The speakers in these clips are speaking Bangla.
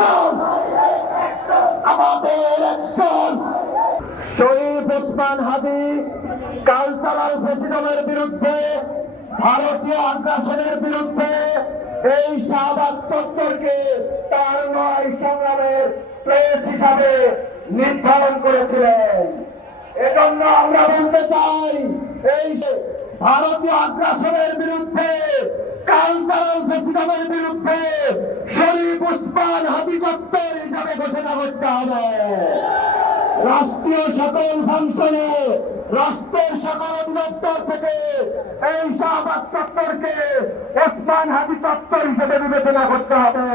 অ্যাকশন, আমাদের অ্যাকশন। শরীফ ওসমান হাদি কালচারাল ফেসিজমের বিরুদ্ধে, ভারতীয় আগ্রাসনের বিরুদ্ধে এই শাহবাগ চত্বরকে তার লড়াই সংগ্রামের প্লেস হিসাবে নির্ধারণ করেছিলেন। এজন্য আমরা বলতে চাই, এই ভারতীয় আগ্রাসনের বিরুদ্ধে, কালচারাল ফেসিজমের বিরুদ্ধে শরীফ ওসমান হাদি চত্বর হিসাবে ঘোষণা করতে হবে। রাষ্ট্রীয় সকল ফাংশনে, রাষ্ট্রের সকল অধিদপ্তর থেকে এই শাহবাগ চত্বরকে ওসমান হাদি চত্বর হিসেবে বিবেচনা করতে হবে।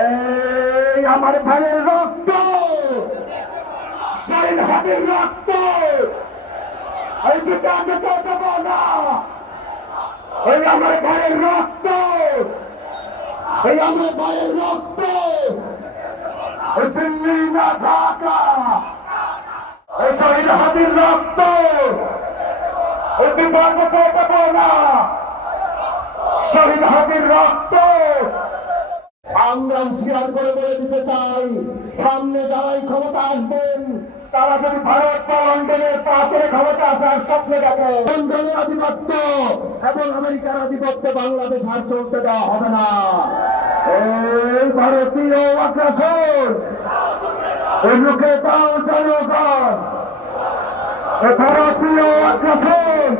এই আমার ভাইয়ের রক্ত, শহীদ হাদির রক্ত, এই দিকে আমি তো দেব না। এই আমার ভাইয়ের রক্ত, এই আমার ভাইয়ের রক্ত, এই দিল্লি না ঢাকা, এই শহীদ হাদির রক্ত, এই বিভাগে তো দেব না। শহীদ হাদির রক্ত আমরা হুঁশিয়ার করে বলে দিতে চাই, সামনে যারাই ক্ষমতা আসবেন তারা যদি ভারত বা লন্ডনের পাথরে ক্ষমতা আসার স্বপ্ন দেখে, লন্ডনের আধিপত্য এবং আমেরিকার আধিপত্য বাংলাদেশ আর চলতে দেওয়া হবে না। এই ভারতীয় আগ্রাসন রুখে দাও জনগণ, ভারতীয় আগ্রাসন